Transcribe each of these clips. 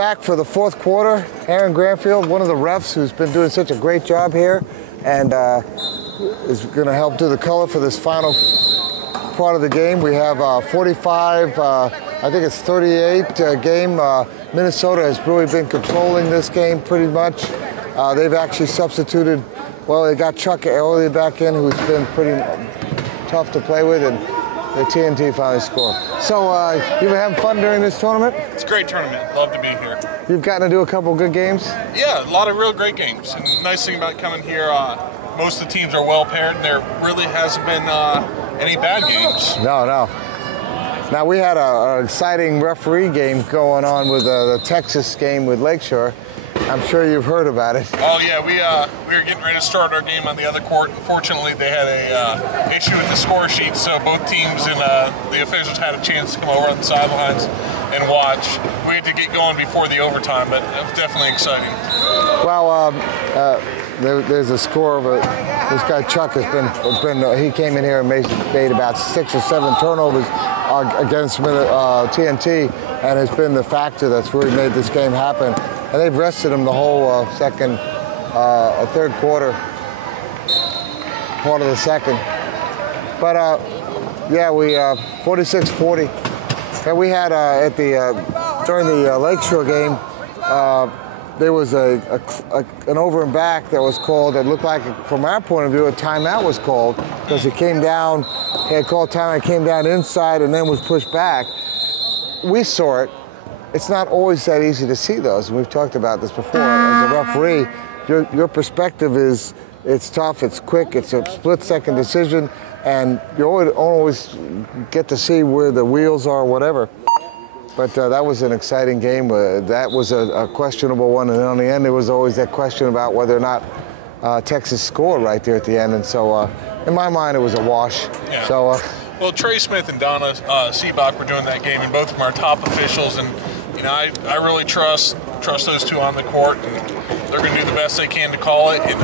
Back for the fourth quarter. Aaron Granfield, one of the refs who's been doing such a great job here, and is going to help do the color for this final part of the game. We have 45, I think it's 38 game. Minnesota has really been controlling this game pretty much. They've actually substituted, well, they got Chuck Elliott back in, who's been pretty tough to play with, and the TNT finally scored. So you've been having fun during this tournament? It's a great tournament. Love to be here. You've gotten to do a couple good games? Yeah, a lot of real great games. And the nice thing about coming here, most of the teams are well paired, and there really hasn't been any bad games. No. Now, we had an exciting referee game going on with the Texas game with Lakeshore. I'm sure you've heard about it. Oh yeah, we were getting ready to start our game on the other court. Unfortunately, they had a issue with the score sheet, so both teams and the officials had a chance to come over on the sidelines and watch. We had to get going before the overtime, but it was definitely exciting. Well, there's a score of this guy Chuck has been he came in here and made about 6 or 7 turnovers against TNT, and has been the factor that's really made this game happen. And they've rested him the whole third quarter, part of the second. But yeah, we 46-40. And we had during the Lakeshore game, there was an over and back that was called. That looked like, from our point of view, a timeout was called because he came down. He had called timeout, came down inside, and then was pushed back. We saw it. It's not always that easy to see those. And we've talked about this before. As a referee, your perspective is, it's tough, it's quick, it's a split-second decision, and you always get to see where the wheels are, whatever. But that was an exciting game. That was a questionable one, and then on the end, there was always that question about whether or not Texas scored right there at the end. And so, in my mind, it was a wash. Yeah. So. Well, Trey Smith and Donna Seabach were doing that game, and both of them are top officials, and you know, I really trust those two on the court, and they're going to do the best they can to call it. And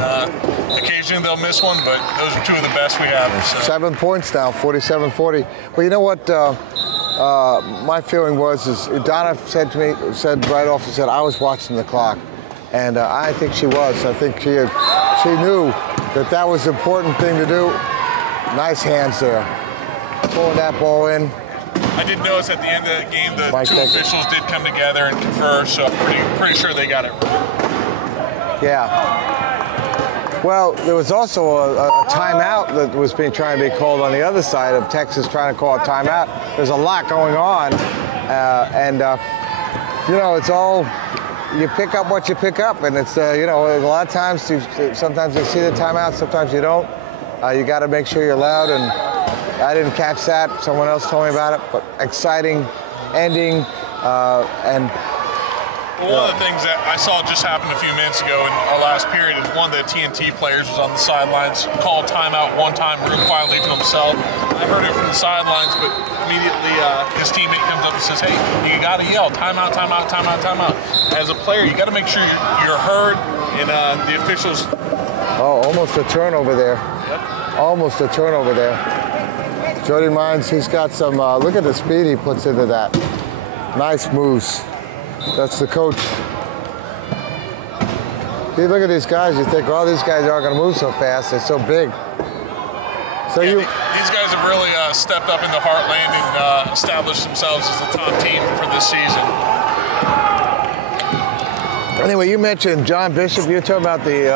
occasionally they'll miss one, but those are two of the best we have. So. 7 points now, 47-40. Well, you know what? My feeling is Donna said right off, she said, I was watching the clock, and I think she was. I think she knew that was the important thing to do. Nice hands there, pulling that ball in. I did notice at the end of the game the Mike, two officials did come together and confer, so I'm pretty sure they got it right. Yeah. Well, there was also a timeout that was trying to be called on the other side of Texas, trying to call a timeout. There's a lot going on, and you know, it's all, you pick up what you pick up, and it's you know, a lot of times sometimes you see the timeout, sometimes you don't. You got to make sure you're loud, and I didn't catch that. Someone else told me about it, but exciting ending, and. Well, one of the things that I saw just happen a few minutes ago in our last period is one of the TNT players was on the sidelines, called timeout one time, real quietly to himself. I heard it from the sidelines, but immediately his teammate comes up and says, hey, you got to yell, timeout, timeout, timeout, timeout. As a player, you got to make sure you're heard, and the officials. Oh, almost a turnover there. Yep. Almost a turnover there. Jody Mines, he's got some, look at the speed he puts into that. Nice moves. That's the coach. You look at these guys, you think, oh, these guys aren't going to move so fast. They're so big. So yeah, these guys have really stepped up in the heartland and established themselves as the top team for this season. Anyway, you mentioned John Bishop. You're talking about the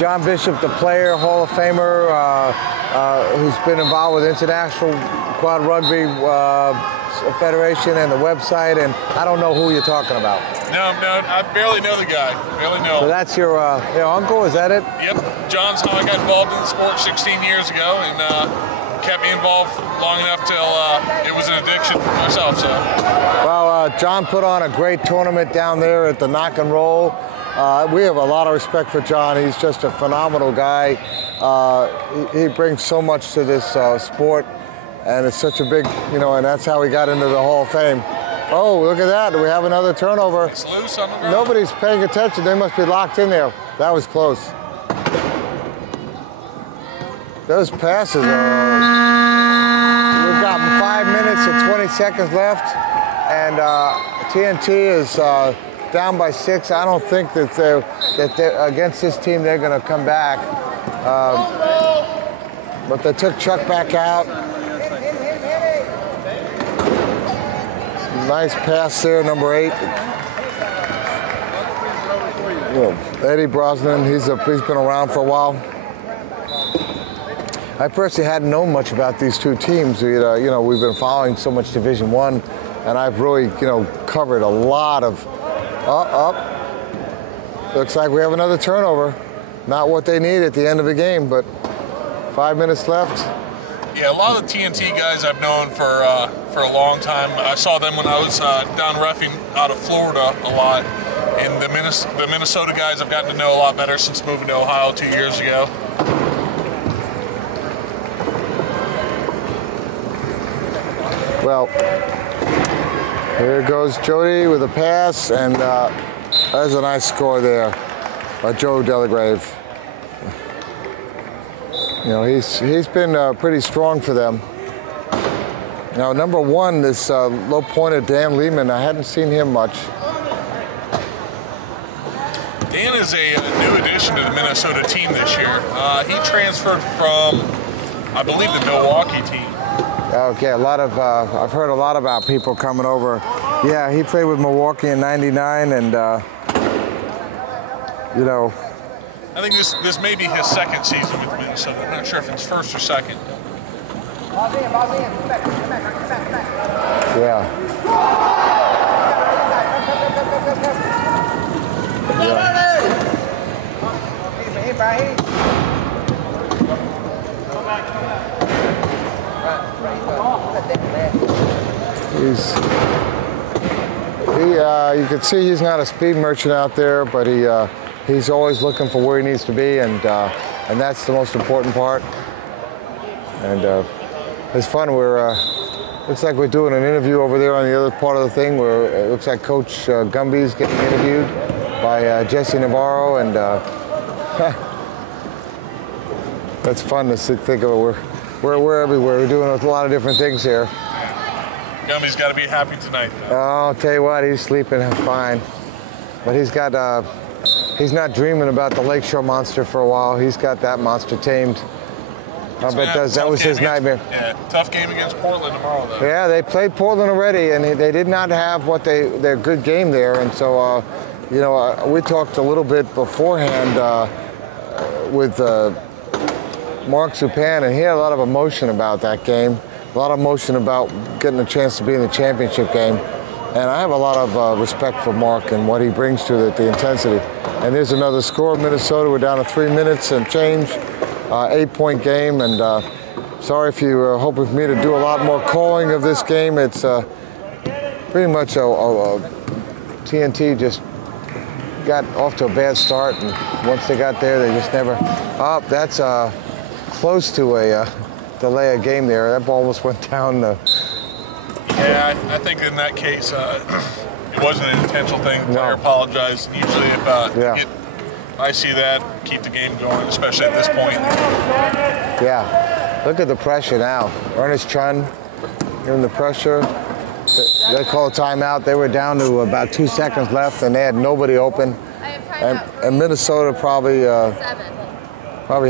John Bishop, the player, Hall of Famer, who's been involved with International Quad Rugby Federation and the website, and I don't know who you're talking about. No, I barely know the guy. Barely know. So that's your uncle, is that it? Yep. John's how I got involved in the sport 16 years ago, and kept me involved long enough till it was an addiction for myself. So. Well, John put on a great tournament down there at the Knock and Roll. We have a lot of respect for John. He's just a phenomenal guy. He brings so much to this sport. And it's such a big, you know, and that's how he got into the Hall of Fame. Oh, look at that. Do we have another turnover? It's loose on the ground. Nobody's paying attention. They must be locked in there. That was close. Those passes are... We've got 5 minutes and 20 seconds left. And TNT is down by 6. I don't think that they're against this team they're going to come back. But they took Chuck back out. Nice pass there, number 8. Eddie Brosnan, he's been around for a while. I personally hadn't known much about these two teams. We've been following so much Division I, and I've really, covered a lot of Looks like we have another turnover. Not what they need at the end of the game, but 5 minutes left. Yeah, a lot of the TNT guys I've known for a long time. I saw them when I was down reffing out of Florida a lot. And the Minnesota guys I've gotten to know a lot better since moving to Ohio 2 years ago. Well, here goes Jody with a pass, and there's a nice score there by Joe Delagrave. He's been pretty strong for them. Now, number 1, this low-pointed Dan Lehman, I hadn't seen him much. Dan is a new addition to the Minnesota team this year. He transferred from, I believe, the Milwaukee team. Okay, I've heard a lot about people coming over. Yeah, he played with Milwaukee in '99, and I think this may be his second season with Minnesota. I'm not sure if it's first or second. Yeah. You can see he's not a speed merchant out there, but he's always looking for where he needs to be, and that's the most important part. And it's fun. Looks like we're doing an interview over there on the other part of the thing, where it looks like Coach Gumby's getting interviewed by Jesse Navarro, and that's fun to think of it. We're everywhere. We're doing a lot of different things here. Gumby's got to be happy tonight. Oh, I'll tell you what, he's sleeping fine. But he's not dreaming about the Lakeshore Monster for a while. He's got that monster tamed. I bet that was his nightmare. Yeah, tough game against Portland tomorrow, though. Yeah, they played Portland already, and they did not have their good game there. And so, we talked a little bit beforehand with Mark Zupan, and he had a lot of emotion about that game. A lot of emotion about getting a chance to be in the championship game. And I have a lot of respect for Mark and what he brings to it, the intensity. And there's another score of Minnesota. We're down to 3 minutes and change, 8-point game. And sorry if you were hoping for me to do a lot more calling of this game. It's pretty much TNT just got off to a bad start. And once they got there, they just never. Oh, that's close to a delay a game there. That ball almost went down. Yeah, I think in that case, it wasn't an intentional thing. The player apologized. Usually if I see that, keep the game going, especially at this point. Yeah. Look at the pressure now. Ernest Chun in the pressure. They call a timeout. They were down to about 2 seconds left, and they had nobody open. And Minnesota probably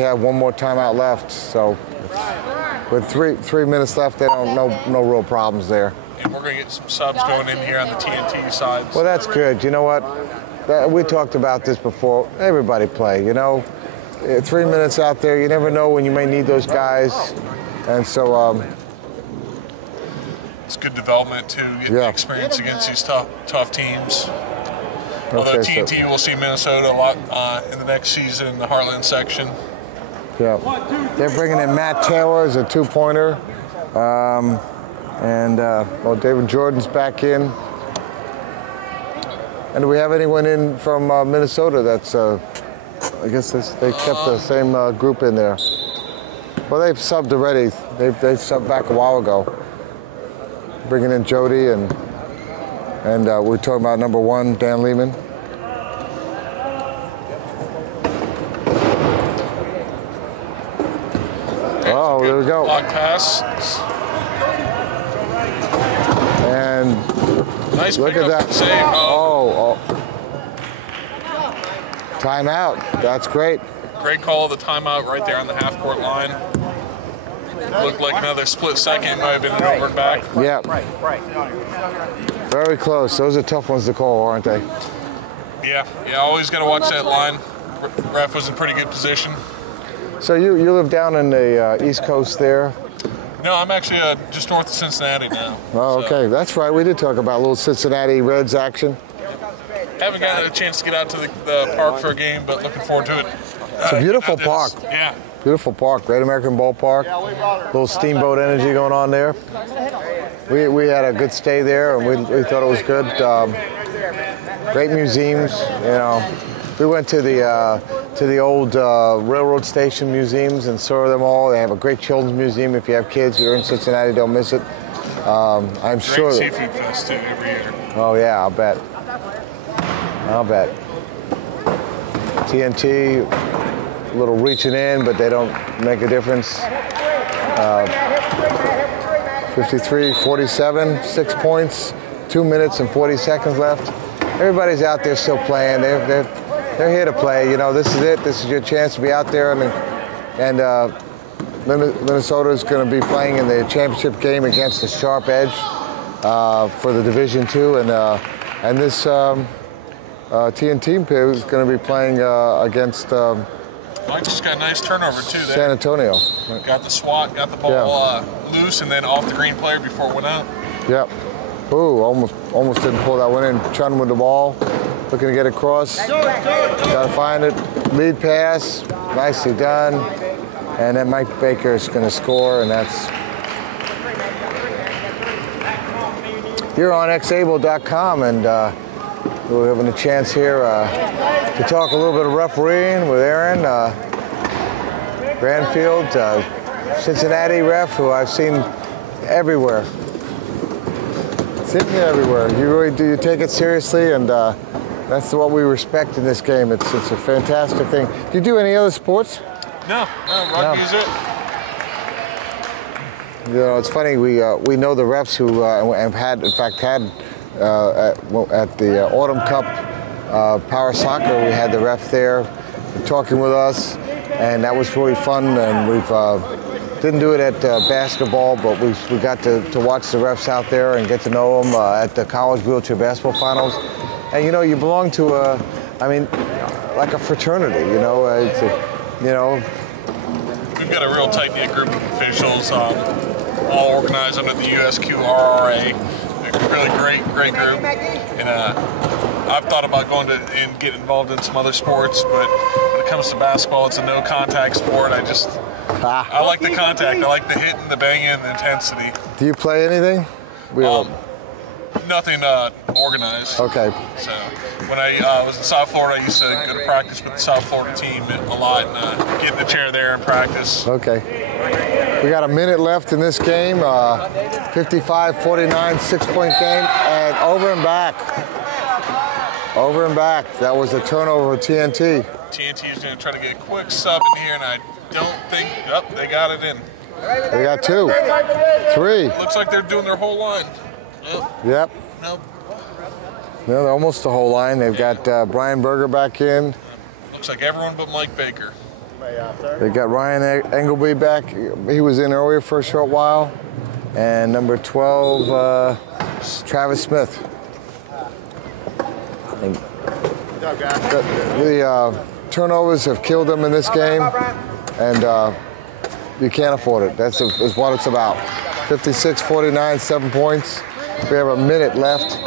had one more timeout left. So with three minutes left, they don't no real problems there. And we're going to get some subs going in here on the TNT side. Well, that's good. You know what? We talked about this before. Everybody play, 3 minutes out there, you never know when you may need those guys. And so it's good development too, getting experience against these tough teams. Although TNT will see Minnesota a lot in the next season in the Heartland section. Yeah, they're bringing in Matt Taylor as a two-pointer. David Jordan's back in. And do we have anyone in from Minnesota that's, I guess they kept the same group in there. Well, they've subbed already. They subbed back a while ago. Bringing in Jody, and we're talking about number 1, Dan Lehman. Oh, there we go. Block pass. And Nice Look at that. Save. Oh. Timeout. That's great. Great call of the timeout right there on the half-court line. Looked like another split second. Might have been an over and back. Yeah. Very close. Those are tough ones to call, aren't they? Yeah. Always got to watch that line. Ref was in pretty good position. So you live down in the East Coast there? No, I'm actually just north of Cincinnati now. Oh, okay. That's right. We did talk about a little Cincinnati Reds action. Haven't gotten a chance to get out to the park for a game, but looking forward to it. It's a beautiful park. Yeah. Beautiful park. Great American Ballpark. Little steamboat energy going on there. We had a good stay there, and we thought it was good. Great museums, you know. We went to the old railroad station museums and saw them all. They have a great children's museum. If you have kids who are in Cincinnati, don't miss it. I'm sure. Great seafood fest too every year. Oh yeah, I'll bet. TNT, a little reaching in, but they don't make a difference. 53-47, 6 points, 2 minutes and 40 seconds left. Everybody's out there still playing. They're here to play. You know, this is it. This is your chance to be out there, and Minnesota is going to be playing in the championship game against the Sharp Edge for the Division II, and this TNT is going to be playing against. Mike just got a nice turnover too there. San Antonio. Got the swat, got the ball loose, and then off the green player before it went out. Yep. Ooh, almost didn't pull that one in. Chun with the ball, looking to get across. Got to find it. Lead pass, nicely done. And then Mike Baker is going to score, and that's. You're on xable.com, and we're having a chance here to talk a little bit of refereeing with Aaron Granfield, Cincinnati ref, who I've seen everywhere. Sitting everywhere. You really do. You take it seriously, and that's what we respect in this game. It's a fantastic thing. Do you do any other sports? No, rugby is it. You know, it's funny. We know the refs who have had, in fact, at the Autumn Cup Power Soccer. We had the ref there talking with us, and that was really fun. And we've didn't do it at basketball, but we got to watch the refs out there and get to know them at the college wheelchair basketball finals. And you know, you belong to like a fraternity. You know, We've got a real tight-knit group of officials, all organized under the USQRRA. A really great group. And I've thought about going and get involved in some other sports, but when it comes to basketball, it's a no-contact sport. I like the contact. I like the hitting, the banging, and the intensity. Do you play anything? Nothing organized. Okay. So when I was in South Florida, I used to go to practice with the South Florida team a lot and get in the chair there and practice. Okay. We got a minute left in this game. 55-49, 6-point game, and over and back. Over and back. That was a turnover with TNT. TNT is going to try to get a quick sub in here, and I don't think. Oh, they got it in. They got 2, 3. Looks like they're doing their whole line. Yep. Nope. No, they're almost the whole line. They've got Brian Berger back in. Looks like everyone but Mike Baker. They got Ryan Engleby back. He was in earlier for a short while. And number 12, Travis Smith. The turnovers have killed them in this game, and you can't afford it. That's what it's about. 56-49, 7 points. We have a minute left.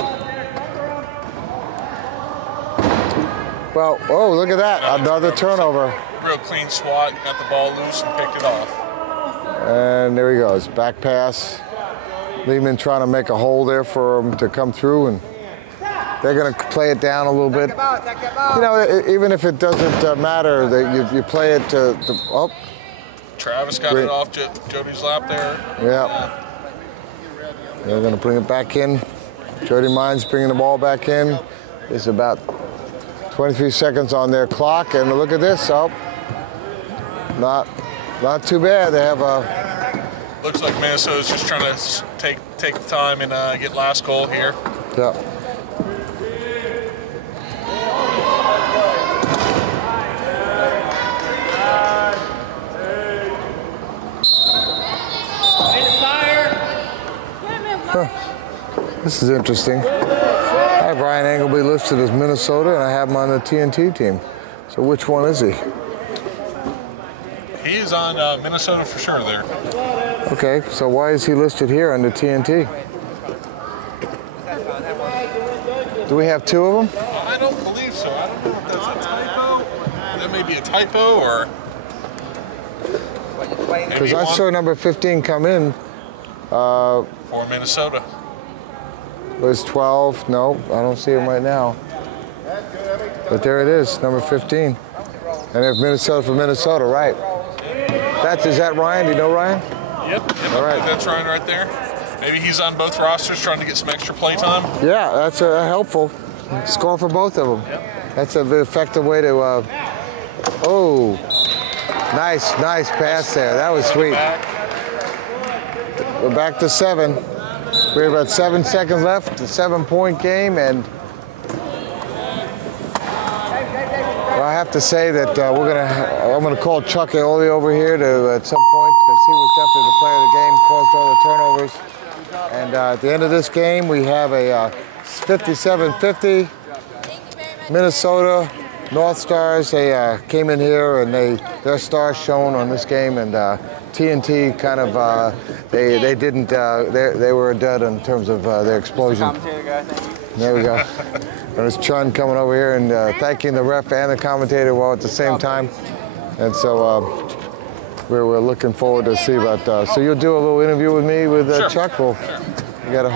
Well, oh, look at that. Another turnover. Real clean swat, got the ball loose and picked it off. And there he goes, back pass. Lehman trying to make a hole there for him to come through, and they're going to play it down a little bit. You know, even if it doesn't matter, that you play it to oh. Travis got it off Jody's lap there. Yeah. They're going to bring it back in. Jody Mines bringing the ball back in. There's about 23 seconds on their clock, and look at this. Oh, not too bad. They have a. Looks like Minnesota's just trying to take the time and get last goal here. Yeah. Huh. This is interesting. I have Ryan Engelby listed as Minnesota, and I have him on the TNT team. So which one is he? He's on Minnesota for sure there. Okay, so why is he listed here under TNT? Do we have two of them? I don't believe so. I don't know if that's a typo. That may be a typo, or because I saw number 15 come in. For Minnesota. Was 12? No, I don't see him right now. But there it is, number 15. And if Minnesota for Minnesota, right? Is that Ryan? Do you know Ryan? Yep. All right. That's Ryan right there. Maybe he's on both rosters trying to get some extra play time. Yeah, that's helpful. Score for both of them. Yep. That's an effective way to. Oh, nice pass there. That was sweet. We're back to 7. We have about 7 seconds left. A 7-point game, and well, I have to say that I'm gonna call Chuck Eoli over here at some point, because he was definitely the player of the game, caused all the turnovers. And at the end of this game, we have a 57-50 Minnesota North Stars. They came in here and their stars shown on this game, and TNT kind of they didn't they were a dud in terms of their explosion. There we go. There's Chun coming over here and thanking the ref and the commentator while at the same time, and so we're looking forward to see about. So you'll do a little interview with me with Sure. Chuck. Well, sure. You gotta.